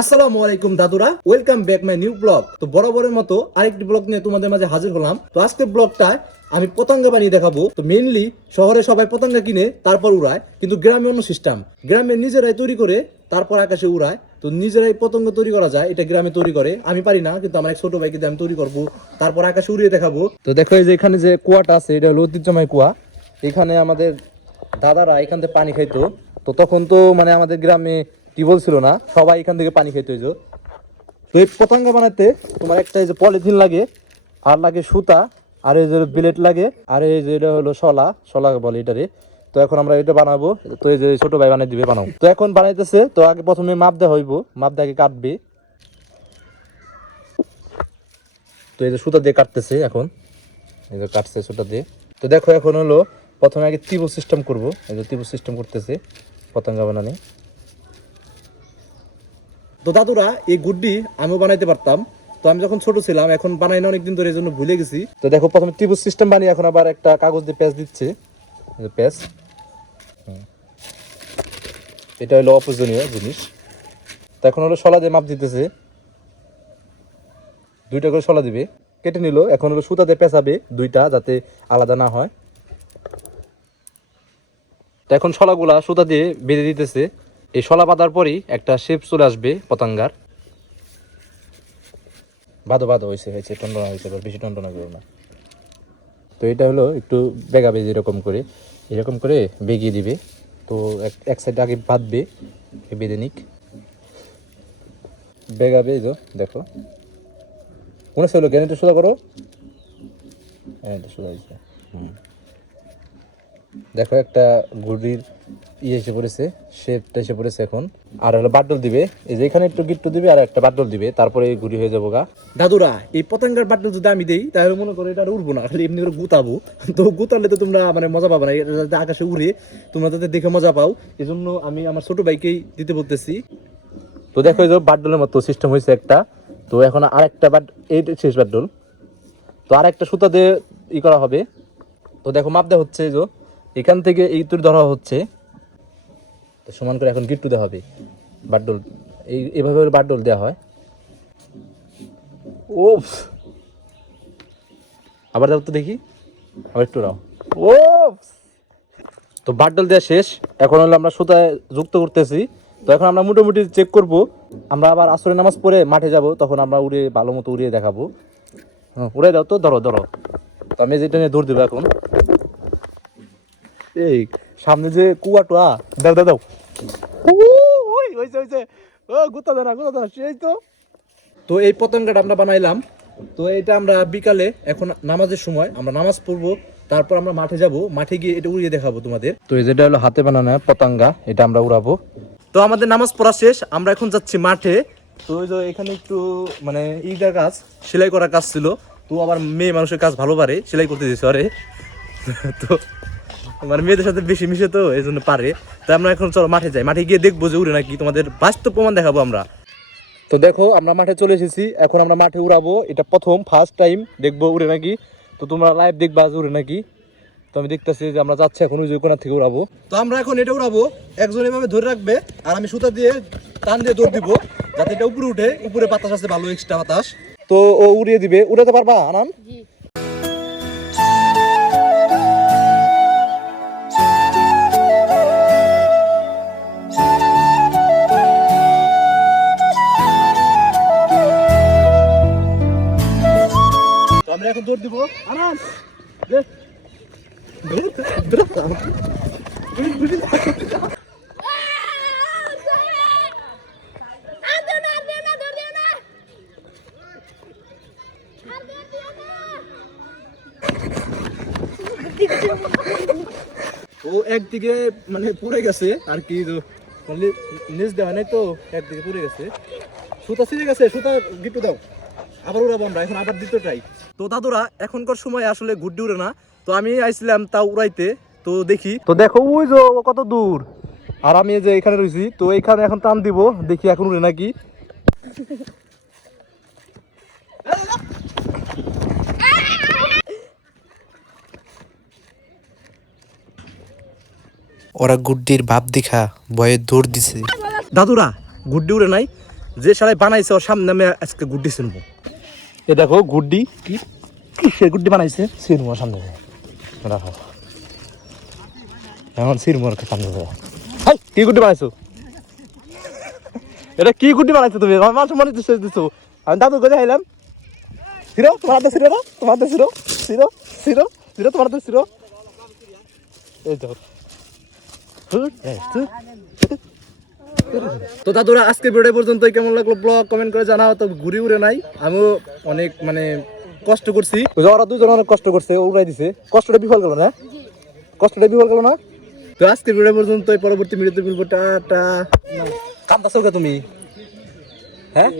আসসালামু আলাইকুম দাদুরা welcome back my new blog তো বরাবরের মতো আরেকটি ব্লগ নিয়ে তোমাদের মাঝে হাজির হলাম। তো আজকের ব্লগটা আমি পতঙ্গা বানিয়ে দেখাবো। তো মেইনলি শহরে সবাই পতঙ্গা কিনে, তারপর উড়ায়, কিন্তু গ্রামে অন্য সিস্টেম গ্রামে নিজেরাই তৈরি করে, তারপর আকাশে উড়ায়। তো নিজেরাই পতঙ্গ তৈরি করা যায়, এটা গ্রামে তৈরি করে। আমি পারি না, কিন্তু আমার এক ছোট ভাইকে আমি তৈরি করব। তারপর আকাশে উড়িয়ে দেখাবো। তো দেখো এই যে এখানে যে কুয়াটা আছে, এটা হলো ঐতিহ্যময় কুয়া। এখানে আমাদের দাদারা এখান থেকে পানি খাইতো। তো তখন তো মানে আমাদের গ্রামে টিউবওয়েল ছিল না, সবাই এখান থেকে পানি খাইতো এই যে। তো এই পতঙ্গ বানাতে তোমার একটা এই যে পলিথিন লাগে, আর লাগে সুতা, আর এই যে বিলেট লাগে, আর এই যে এটা হলো শলা শলা বলে এটারে। তো এখন আমরা এটা বানাবো, তো এই যে ছোট ভাই বানাই দিবে বানাবো তো এখন বানাইতেছে, তো আগে প্রথমে মাপ দেওয়া হইব, মাপ আগে কাটবে। তো এই যে সুতা দিয়ে কাটতেছে এখন। এই যে কাটছে সুতা দিয়ে। তো দেখো এখন হলো, প্রথমে আগে তীব্র সিস্টেম করব। এই যে তীব্র সিস্টেম করতেছে, পতঙ্গা বানানি। তো দাদুরা, এই গুড্ডি আমিও বানাইতে পারতাম। তো আমি যখন ছোট ছিলাম, এখন বানাই না অনেকদিন ধরে এই জন্য ভুলে গেছি। তো দেখো, প্রথমে ত্রিভুজ সিস্টেম বানিয়ে এখন আবার একটা কাগজ দিয়ে প্যাচ দিচ্ছে। প্যাচ। এটা হলো অপ্রয়োজনীয় জিনিস। তো এখন হলো শলা দিয়ে মাপ দিতেছে। দুইটা করে শলা দিবে। কেটে নিল, এখন হলো সুতাতে পেঁচাবে দুইটা, যাতে আলাদা না হয়। তো এখন শলাগুলা সুতা দিয়ে বেঁধে দিতেছে। এই শলা বাঁধার পরই একটা শেপ চলে আসবে পতঙ্গার। বাদো বাদো হয়েছে হয়েছে টন্ডনা হয়েছে বেশি টন্ডনা করো না। তো এটা হলো একটু বেগাবে যেরকম করে, এরকম করে বেগিয়ে দিবে। তো এক সাইড আগে বাঁধবে বেঁধে নিক। বেগাবে তো দেখো। মনে হলো গ্যানেটে সোজা করো। হ্যাঁ এটা সোজা হয়েছে। হুম। দেখো একটা ঘুড়ির ইয়ে এসে পড়েছে শেপটা এসে পড়েছে এখন। আর হলো বাটল দিবে এই যে এখানে একটু গিট্টু দিবে আর একটা বাটল দিবে তারপরে এই ঘুড়ি হয়ে যাব গা। দাদুরা এই পতঙ্গের বাটল যদি আমি দেই তাহলে মনে করো এটা আর উড়বো না খালি এমনি করে গুতাবো। তো গুতালে তো তোমরা মানে মজা পাবে না এটা যাতে আকাশে উড়ে তোমরা যাতে দেখে মজা পাও। এই জন্য আমি আমার ছোট ভাইকেই দিতে বলতেছি। তো দেখো এই যে বাটডলের মতো সিস্টেম হয়েছে একটা। তো এখন আরেকটা বাট এই শেষ বাটডল তো আর একটা সুতা দিয়ে ই করা হবে। তো দেখো মাপ দেওয়া হচ্ছে এই যে। এখান থেকে এই তুলে ধরা হচ্ছে। তো সমান করে এখন গিট্টু দেওয়া হবে। বাড্ডল, এই, এভাবে বাড্ডল দেওয়া হয়। ও আবার দাও তো দেখি। আবার একটু দাও ও তো বাড্ডল দেওয়া শেষ। এখন হলো আমরা সুতায় যুক্ত করতেছি। তো এখন আমরা মোটামুটি চেক করব। আমরা আবার আসরে নামাজ পড়ে মাঠে যাব। তখন আমরা উড়ে, ভালো মতো উড়িয়ে দেখাবো। হ্যাঁ উড়ে দাও তো, ধরো ধরো। তো আমি যেটা নিয়ে দৌড় দেবো এখন। এই সামনে যে কুয়া টুয়া দাও দাও দাও। ওই হইছে হইছে ও গুতা না গুতা দাও সেই তো। তো এই পতঙ্গটা আমরা বানাইলাম। তো এটা আমরা বিকালে এখন নামাজের সময় আমরা নামাজ পড়ব তারপর আমরা মাঠে যাব মাঠে গিয়ে এটা উড়িয়ে দেখাবো তোমাদের। তো এই যেটা হলো হাতে বানানো পতঙ্গা এটা আমরা উড়াবো। তো আমাদের নামাজ পড়া শেষ আমরা এখন যাচ্ছি মাঠে। তো ওই যে এখানে একটু মানে ইটার কাজ সেলাই করার কাজ ছিল। তো আবার মেয়ে মানুষের কাজ ভালো পারে সেলাই করতে দিয়েছে আরে। তো মানে মেয়েদের সাথে বেশি মিশে তো এই জন্য পারে। তো আমরা এখন চলো মাঠে যাই। মাঠে গিয়ে দেখব যে উড়ে নাকি তোমাদের বাস্তব প্রমাণ দেখাবো আমরা। তো দেখো, আমরা মাঠে চলে এসেছি। এখন আমরা মাঠে উড়াবো। এটা প্রথম ফার্স্ট টাইম দেখব উড়ে নাকি। তো তোমরা লাইভ দেখবা যে উড়ে নাকি। তো আমি দেখতেছি যে আমরা যাচ্ছি এখন ওই যে কোনা থেকে উড়াবো। তো আমরা এখন এটা উড়াবো। একজন এভাবে ধরে রাখবে আর আমি সুতা দিয়ে টান দিয়ে দৌড় দিব, যাতে এটা উপরে উঠে, উপরে বাতাস আছে, ভালো এক্সট্রা বাতাস। তো ও উড়িয়ে দিবে। উড়াতে পারবা, আনান? ও একদিকে মানে পড়ে গেছে, আর কি মানে নিচ দেওয়া নাই তো, একদিকে পড়ে গেছে। সুতা ছিঁড়ে গেছে, সুতা গিট্টু দাও। আবার উড়াবো আমরা এখন আবার দ্বিতীয় ট্রাই তো দাদুরা এখনকার সময় আসলে গুড্ডি উড়ে না। তো আমি আইছিলাম তা উড়াইতে। তো দেখি। তো দেখো ওই যে কত দূর। আর আমি যে এখানে রয়েছি তো এইখানে এখন টান দিব দেখি এখন উড়ে নাকি। ওরা গুড্ডির ভাব দেখা ভয়ে দৌড় দিছে। দাদুরা গুড্ডি উড়ে নাই। যে শালাই বানাইছে ওর সামনে আমি আজকে গুড্ডি শুনব এ দেখো গুড্ডি। কি? সে গুড্ডি বানাইছে? ওর সামনে রাখো। এখন ওর সামনে হাই, কি গুড্ডি বানাইছো? এটা কি গুড্ডি বানাইছো তুমি? আমার মানুষ মনে দিচ্ছ দিছো। আমি দাদু কোথায় আইলাম সিরো, তোমার হাতে সিরো না? তোমার হাতে সিরো? সিরো সিরো সিরো, তোমার হাতে সিরো? এই তো তো দাদুরা আজকে ভিডিও পর্যন্ত কেমন লাগল ব্লগ কমেন্ট করে জানাও। তো ঘুরি উড়ে নাই। আমিও অনেক মানে কষ্ট করছি। ওরা দুজন অনেক কষ্ট করছে উড়াই দিছে। কষ্টটা বিফল গেল না? কষ্টটা বিফল গেল না? তো আজকে ভিডিও পর্যন্ত পরবর্তী ভিডিওতে মিলবো। টাটা। কান্দাছো তুমি? হ্যাঁ?